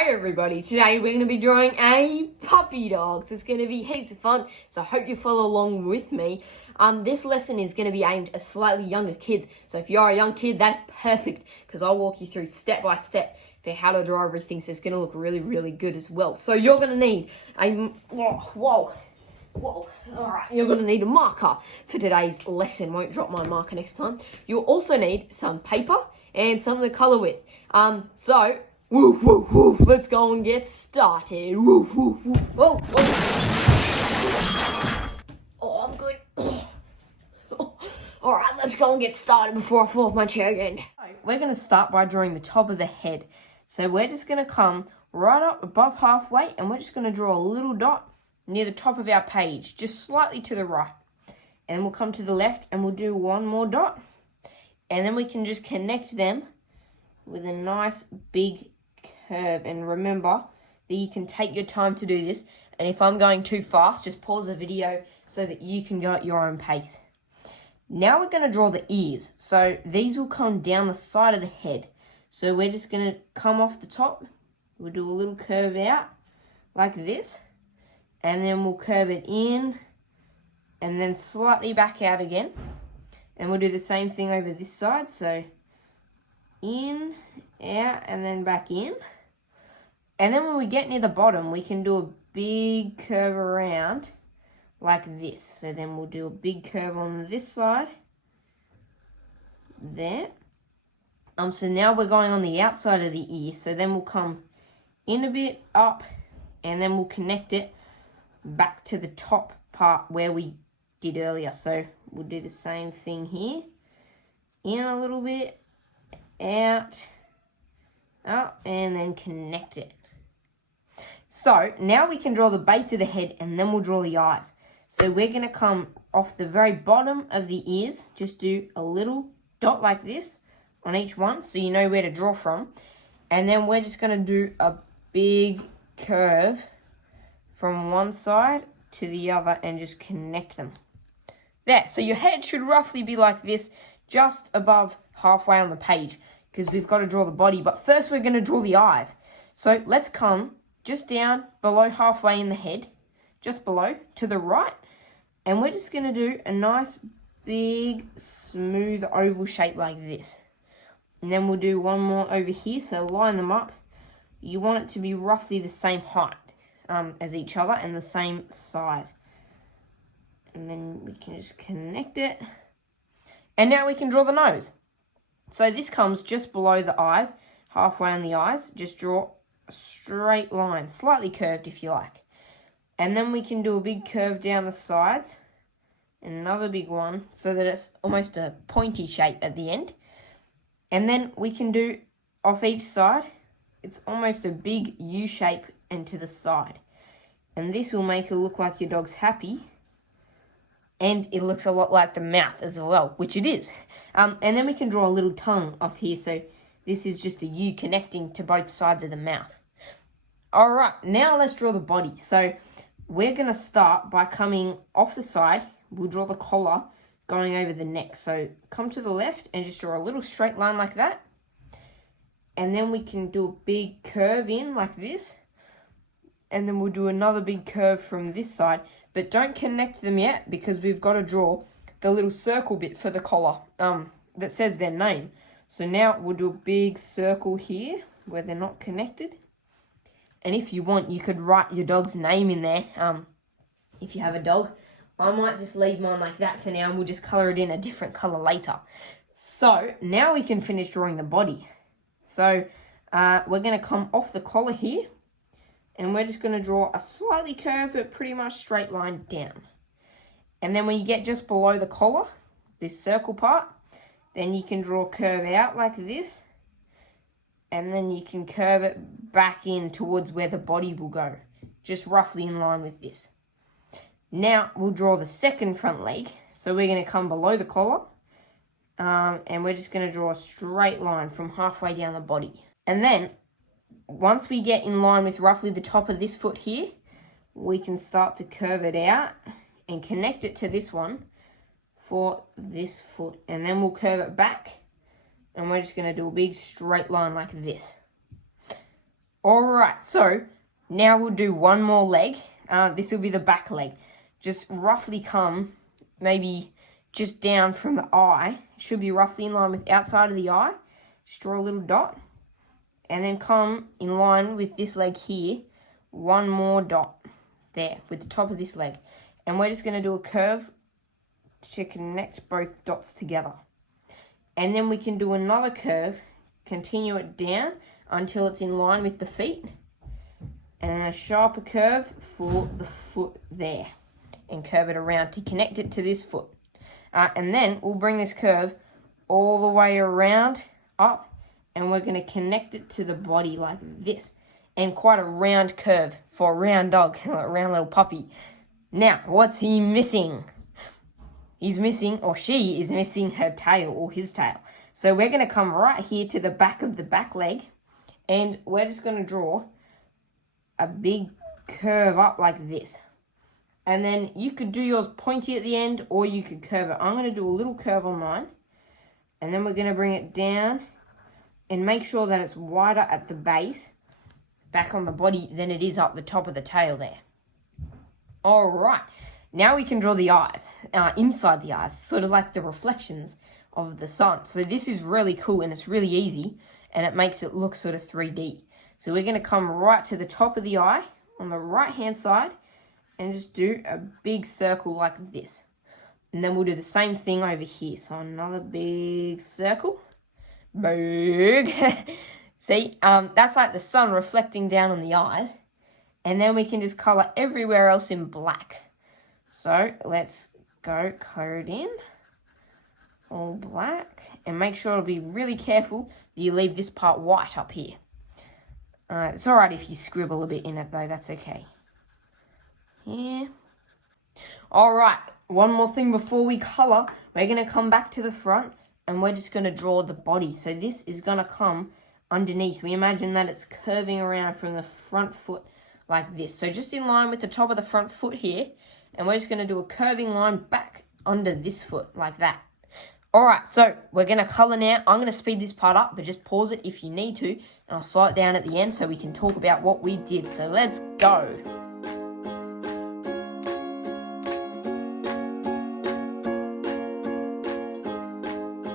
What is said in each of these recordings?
Hey everybody, today we're going to be drawing a puppy dog. So it's going to be heaps of fun, so I hope you follow along with me. This lesson is going to be aimed at slightly younger kids. So if you're a young kid, that's perfect, because I'll walk you through step by step for how to draw everything, so it's going to look really, really good as well. So you're going to need a... Alright, you're going to need a marker for today's lesson. Won't drop my marker next time. You'll also need some paper and something to colour with. So, let's go and get started. Oh, I'm good. Alright, let's go and get started before I fall off my chair again. We're going to start by drawing the top of the head. So we're just going to come right up above halfway, and we're just going to draw a little dot near the top of our page, just slightly to the right. And we'll come to the left and we'll do one more dot. And then we can just connect them with a nice big curve. And remember that you can take your time to do this. And if I'm going too fast, just pause the video so that you can go at your own pace. Now we're going to draw the ears. So these will come down the side of the head. So we're just going to come off the top. We'll do a little curve out like this. And then we'll curve it in and then slightly back out again. And we'll do the same thing over this side. So in, out, and then back in. And then when we get near the bottom, we can do a big curve around like this. So then we'll do a big curve on this side. There. So now we're going on the outside of the ear. So then we'll come in a bit, up, and then we'll connect it back to the top part where we did earlier. So we'll do the same thing here. In a little bit, out, up, and then connect it. So now we can draw the base of the head, and then we'll draw the eyes. So we're going to come off the very bottom of the ears, just do a little dot like this on each one so you know where to draw from. And then we're just going to do a big curve from one side to the other and just connect them. There, so your head should roughly be like this, just above halfway on the page, because we've got to draw the body. But first we're going to draw the eyes. So let's come just down below halfway in the head, just below, to the right. And we're just going to do a nice, big, smooth oval shape like this. And then we'll do one more over here, so line them up. You want it to be roughly the same height as each other and the same size. And then we can just connect it. And now we can draw the nose. So this comes just below the eyes, halfway on the eyes. Just draw a straight line, slightly curved if you like. And then we can do a big curve down the sides. And another big one, so that it's almost a pointy shape at the end. And then we can do off each side, it's almost a big U shape and to the side. And this will make it look like your dog's happy. And it looks a lot like the mouth as well, which it is. And then we can draw a little tongue off here. So this is just a U connecting to both sides of the mouth. All right, now let's draw the body. So we're going to start by coming off the side. We'll draw the collar going over the neck. So come to the left and just draw a little straight line like that. And then we can do a big curve in like this. And then we'll do another big curve from this side. But don't connect them yet, because we've got to draw the little circle bit for the collar that says their name. So now we'll do a big circle here where they're not connected. And if you want, you could write your dog's name in there if you have a dog. I might just leave mine like that for now, and we'll just colour it in a different colour later. So now we can finish drawing the body. So we're going to come off the collar here. And we're just going to draw a slightly curved but pretty much straight line down. And then when you get just below the collar, this circle part, then you can draw a curve out like this. And then you can curve it back in towards where the body will go, just roughly in line with this. Now we'll draw the second front leg. So we're going to come below the collar. And we're just going to draw a straight line from halfway down the body. And then once we get in line with roughly the top of this foot here, we can start to curve it out and connect it to this one for this foot. And then we'll curve it back, and we're just going to do a big straight line like this. Alright, so now we'll do one more leg. This will be the back leg. Just roughly come maybe just down from the eye. Should be roughly in line with outside of the eye. Just draw a little dot. And then come in line with this leg here. One more dot there with the top of this leg. And we're just going to do a curve to connect both dots together. And then we can do another curve, continue it down until it's in line with the feet. And then a sharper curve for the foot there. And curve it around to connect it to this foot. And then we'll bring this curve all the way around, up, and we're going to connect it to the body like this. And quite a round curve for a round dog, a round little puppy. Now, what's he missing? He's missing, or she is missing her tail or his tail. So we're going to come right here to the back of the back leg, and we're just going to draw a big curve up like this. And then you could do yours pointy at the end, or you could curve it. I'm going to do a little curve on mine, and then we're going to bring it down and make sure that it's wider at the base, back on the body, than it is up the top of the tail there. All right. Now we can draw the eyes, inside the eyes, sort of like the reflections of the sun. So this is really cool and it's really easy and it makes it look sort of 3D. So we're going to come right to the top of the eye on the right hand side and just do a big circle like this. And then we'll do the same thing over here. So another big circle. Big. See, that's like the sun reflecting down on the eyes. And then we can just colour everywhere else in black. So let's go code in all black and make sure to be really careful that you leave this part white up here. It's alright if you scribble a bit in it though, that's okay. Yeah. Alright, one more thing before we colour. We're going to come back to the front and we're just going to draw the body. So this is going to come underneath. We imagine that it's curving around from the front foot like this. So just in line with the top of the front foot here. And we're just going to do a curving line back under this foot, like that. Alright, so we're going to colour now. I'm going to speed this part up, but just pause it if you need to. And I'll slow it down at the end so we can talk about what we did. So let's go.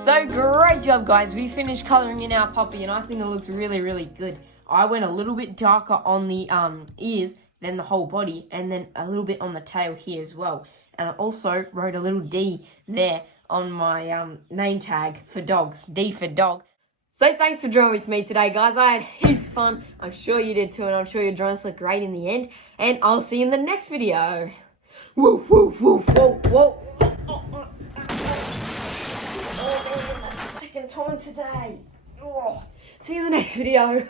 So great job, guys. We finished colouring in our puppy, and I think it looks really, really good. I went a little bit darker on the ears, then the whole body, and then a little bit on the tail here as well. And I also wrote a little D there on my name tag for dogs, D for dog. So thanks for drawing with me today, guys. I had heaps of fun. I'm sure you did too, and I'm sure your drawings look great in the end. And I'll see you in the next video. Woof, woof, woof, whoa, whoa. Oh, man, that's the second time today. Oh, see you in the next video.